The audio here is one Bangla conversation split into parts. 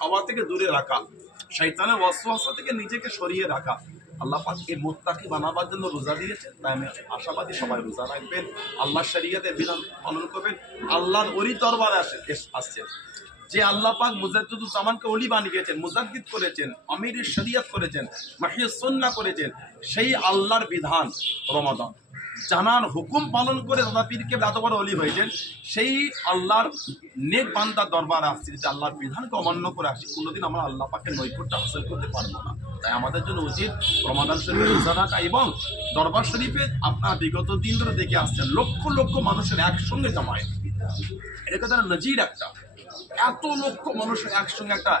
খাওয়া থেকে দূরে রাখা, শয়তানের ওয়াসওয়াসা থেকে নিজেকে সরিয়ে রাখা। আল্লাহ পাক এই মুত্তাকি বানাবার জন্য রোজা দিয়েছেন। তাই আমি আশাবাদী সবাই রোজা রাখবেন, আল্লাহর শরীয়তের বিধান পালন করবেন। আল্লাহর ওলি দরবারে আসছেন যে আল্লাহ পাক মুজাদ্দিদুজ্জামানকে ওলি বানিয়েছেন, মুজাদ্দিদ করেছেন, আমিরের শরিয়ত করেছেন, মাহিয়ুস সুন্নাহ করেছেন, সেই আল্লাহর বিধান রমাদান জানার হুকুম পালন করে দাদা পীরকে এত বড় ওলি হয়েছেন। সেই আল্লাহর নেক বান্দার দরবারে আসছি যে আল্লাহর বিধানকে অমান্য করে আসি, কোনোদিন আমরা আল্লাহ পাকের নৈকট্য হাসিল করতে পারবো না। তাই আমাদের জন্য উচিত রমাদান শরীফে রোজা রাখা। এবং দরবার শরীফে আপনারা বিগত দিন ধরে দেখে আসছেন লক্ষ লক্ষ মানুষের একসঙ্গে জমায়েত, এটা তারা নজির একটা। এত লক্ষ মানুষের একসঙ্গে একটা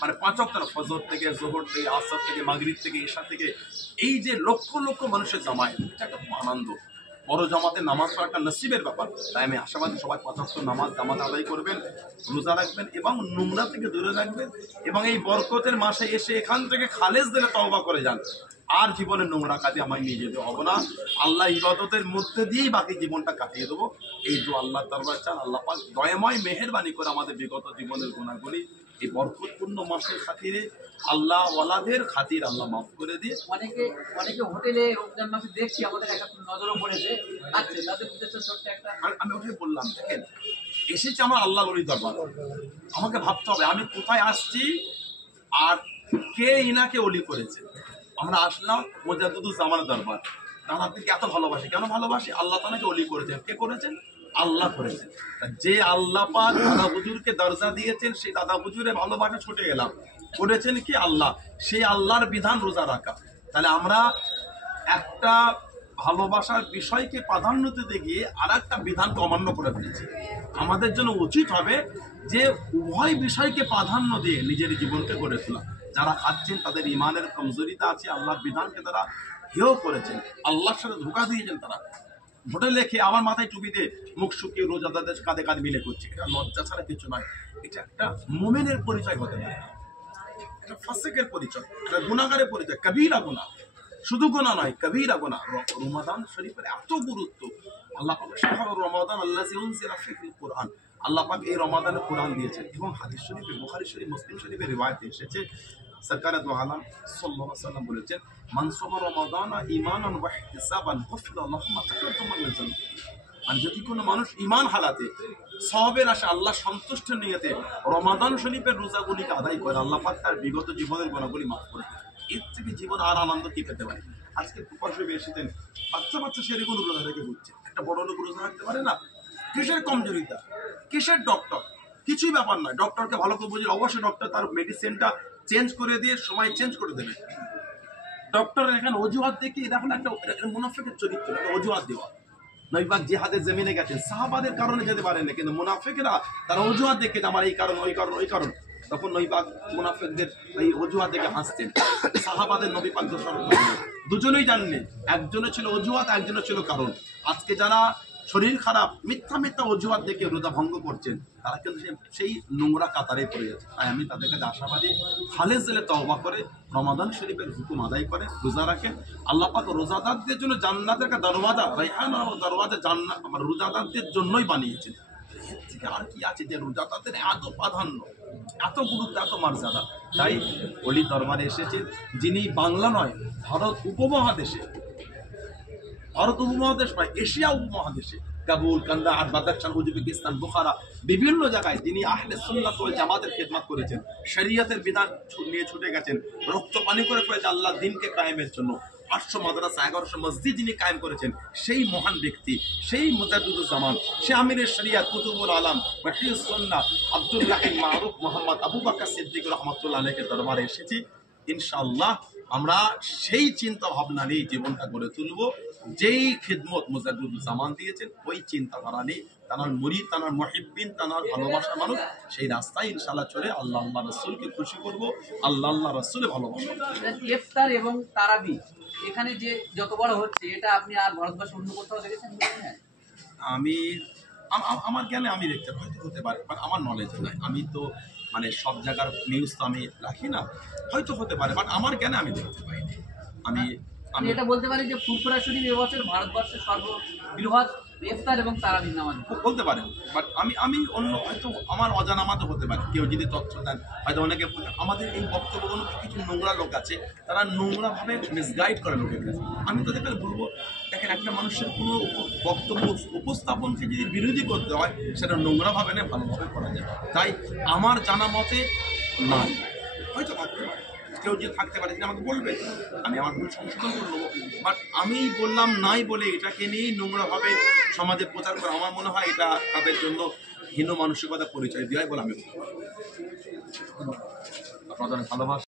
মানে 5 ওয়াক্তের ফজর থেকে, জোহর থেকে, আসর থেকে, মাগরিব থেকে, ঈশা থেকে, এই যে লক্ষ লক্ষ মানুষের জামায়াত, এটা একটা আনন্দ। বড় জামাতে নামাজ পড়া একটা নসিবের ব্যাপার। তাই আমি আশাবাদী সবাই 5 ওয়াক্ত নামাজ জামাত আদায় করবেন, রোজা রাখবেন এবং নোংরা থেকে দূরে রাখবেন। এবং এই বরকতের মাসে এসে এখান থেকে খালেজ দিলে তওবা করে যান, আর জীবনে নোংরা কাজে আমায় নিয়ে যেতে হবে না। আল্লাহ ইবাদতের মধ্যে দিয়েই বাকি জীবনটা কাটিয়ে দেবো, এই দোয়া আল্লাহ দরবার চান। আল্লাহ পাক দয়াময় মেহেরবানি করে আমাদের বিগত জীবনের গুণাগুলি এই বরকতপূর্ণ মাসের খাতিরে, আল্লাহ ওয়ালাদের খাতির আল্লাহ মাফ করে দিয়ে। অনেকে হোটেলে রমজান মাসে দেখছি, আমাদের একটা নজরও পড়েছে, আচ্ছা তাদের উদ্দেশ্যে ছোট্ট একটা আমি ওটাই বললাম, দেখেন এসেছে আমার আল্লাহ ওলির দরবার, আমাকে ভাবতে হবে আমি কোথায় আসছি আর কে ইনাকে ওলি করেছে। আমরা আসলাম মুজাদ্দিদুজ্জামানের দরবার, তারা আপনাকে এত ভালোবাসে, কেন ভালোবাসে? আল্লাহ তাআলাকে ওলি করেছেন। কে করেছেন? আল্লাহ করেছেন। যে আল্লাহ পাক দাদা হুজুরকে দরজা দিয়েছেন, সেই দাদা হুজুরের ভালোবাসা ছুটে গেলাম, করেছেন কি আল্লাহ, সেই আল্লাহর বিধান রোজা রাখা। তাহলে আমরা একটা ভালোবাসার বিষয়কে প্রাধান্য দিতে গিয়ে আর একটা বিধানকে অমান্য করে ফেলেছি। আমাদের জন্য উচিত হবে যে উভয় বিষয়কে প্রাধান্য দিয়ে নিজের জীবনকে গড়ে তোলা। যারা খাচ্ছেন তাদের ইমানের কমজোরিতা আছে, আল্লাহর বিধানকে তারা হেয় করেছেন, আল্লাহর সাথে ধোঁকা দিয়েছেন। তারা হোটেলে খেয়ে আমার মাথায় টুপি দিয়ে মুখ শুকিয়ে রোজাদারদের কাঁধে কাঁধে মিলে করছে, এটা লজ্জা ছাড়া কিছু নয়। এটা একটা মুমিনের পরিচয় হতে পারে, এটা ফাসিকের পরিচয়, এটা গুনাহগারের পরিচয়, কবিরা গুনাহ। শুধু গুনাহ নয়, কবিরা গুনাহ। রমাদান শরীফের এত গুরুত্ব। আল্লাহ পাক শাহরু রমাদান আল্লাযী উনজিলা ফীহিল কুরআন, আল্লাহ পাক এই রমাদানে কোরআন দিয়েছেন। এবং হাদিস শরীফে, বুখারী শরীফ, মুসলিম শরীফের রিওয়ায়াতে এসেছে, সরকারে দু আলম সাল্লাল্লাহু আলাইহি ওয়াসাল্লাম বলেছেন, মান সামা রমাদানা ঈমানান ওয়া ইহতিসাবান গুফিরা লাহু মা তাকাদ্দামা মিন যানবি। মানে যদি কোনো মানুষ ঈমান হালাতে, সওয়াবের আশা, আল্লাহ সন্তুষ্ট নিয়তে রমাদান শরীফের রোজাগুলিকে আদায় করে, আল্লাহ পাক তার বিগত জীবনের গুনাহগুলি মাফ করে। এর থেকে জীবন আর আনন্দ কি পেতে পারে? আজকে প্রকাশ্যে এসেছেন, বাচ্চা সেরেগুলো রোজা রেখে ঘুরছে, একটা বড় লোক রোজা রাখতে পারে না? কিসের কমজোরিতা, কিসের ডক্টর? কিছুই ব্যাপার নয়। ডক্টরকে ভালো করে বুঝে, অবশ্যই ডক্টর তার মেডিসিনটা চেঞ্জ করে দিয়ে সময় চেঞ্জ করে দেবে। ডক্টরের এখানে অজুহাত দেখে দেখুন, একটা মুনাফিকের চরিত্র, একটা অজুহাত দেওয়া। নবী জিহাদের জমিনে গেছেন, সাহাবাদের কারণে যেতে পারেন না, কিন্তু মুনাফিকরা তারা অজুহাত দেখে আমার এই কারণ, ওই কারণ, ওই কারণ। তখন নবী পাক মুনাফিকদের এই অজুহাত দেখে হাসতেন। সাহাবাদের নবী পাক দুজনেই জানলেন, একজনে ছিল অজুহাত, একজনে ছিল কারণ। আজকে যারা শরীর খারাপ মিথ্যা মিথ্যা অজুহাত দেখে রোজা ভঙ্গ করছেন, তারা কিন্তু সেই নোংরা কাতারে পড়ে যাচ্ছে। তাই আমি তাদের কাছে আশাবাদী, খালেজ দিলে তওবা করে রমাদান শরীফের হুকুম আদায় করে রোজা রাখেন। আল্লাহ পাক রোজাদারদের জন্য জান্নাতের একটা দরওয়াজা, রায়হান দরওয়াজা জান্নাত আমার রোজাদারদের জন্যই বানিয়েছেন। এর থেকে আর কি আছে যে রোজাদারদের এত প্রাধান্য, এত গুরুত্ব, এত মর্যাদা। তাই ওলি দরবারে এসেছেন যিনি বাংলা নয়, ভারত উপমহাদেশে, ভারত উপমহাদেশ নয়, এশিয়া উপমহাদেশে, Kabul, Kandahar, Badakhshan, Uzbekistan, Bukhara, বিভিন্ন জায়গায় যিনি আহলে সুন্নাত ওয়াল জামাতের খেদমত করেছেন, শরীয়তের বিধান নিয়ে ছুটে গেছেন, রক্ত পানি করে ফেলেছে আল্লাহর দ্বীনকে কায়েমের জন্য। 800 মাদ্রাসা, 1100 মসজিদ যিনি কায়েম করেছেন, সেই মহান ব্যক্তি, সেই মুজাদ্দিদুজ্জামান, সে আমিরের শরিয়াত, কুতুবুল আলম, মাহিয়ুস সুন্নাহ, আব্দুর রাহিম মারুফ মোহাম্মদ আবু বকর সিদ্দিক রাহমাতুল্লাহ আলাইহির দরবারে এসেছি। ইনশাআল্লাহ আমরা সেই চিন্তা ভাবনা নিয়ে জীবনটা গড়ে তুলব, যেই খিদমত মুজাদ্দিদুজ্জামান দিয়েছেন, ওই চিন্তাধারা নিয়ে তানার মুরিদ, তানার মুহিব্বিন, তানার ভালোবাসা মানুষ, সেই রাস্তায় ইনশাআল্লাহ চলে আল্লাহ আল্লাহ রাসূলকে খুশি করব, আল্লাহ আল্লাহ রাসূলের ভালোবাসা। ইফতার এবং তারাবি এখানে যে যত বড় হচ্ছে, এটা আপনি আর ভারতবর্ষে অন্য কোথাও দেখেছেন? আমি আমার জ্ঞানে আমি দেখতে হয়তো হতে পারে, বাট আমার নলেজ নাই। আমি তো মানে সব জায়গার নিউজ তো আমি রাখি না, হয়তো হতে পারে, বাট আমার জ্ঞানে আমি দেখতে পাইনি। আমি এটা বলতে পারি যে ফুরফুরা শরীফ এবছর ভারতবর্ষের সর্ববৃহৎ ইফতার এবং তারাবির নামাজ বলতে পারেন, বাট আমি অন্য হয়তো আমার অজানা মাতে হতে পারে, কেউ যদি তথ্য দেন হয়তো অনেকে আমাদের এই বক্তব্যগুলো কিছু নোংরা লোক আছে, তারা নোংরা ভাবে মিসগাইড করে লোকের কাছে। আমি তাদেরকে বলবো, দেখেন একটা মানুষের কোনো বক্তব্য উপস্থাপনকে যদি বিরোধী করতে হয় সেটা নোংরা ভাবে না, ভালোভাবে করা যায়। তাই আমার জানা মতে নাই, হয়তো থাকতে পারে, কেউ যদি থাকতে পারে সেটা আমাকে বলবে, আমি আমার ভুল সংশোধন করে নেবো। বাট আমি বললাম নাই বলে এটাকে নিয়েই নোংরাভাবে সমাজে প্রচার করা, আমার মনে হয় এটা তাদের জন্য হীন মানসিকতা পরিচয় দেওয়াই বলে আমি বলবো। আপনাদের ভালোবাসা।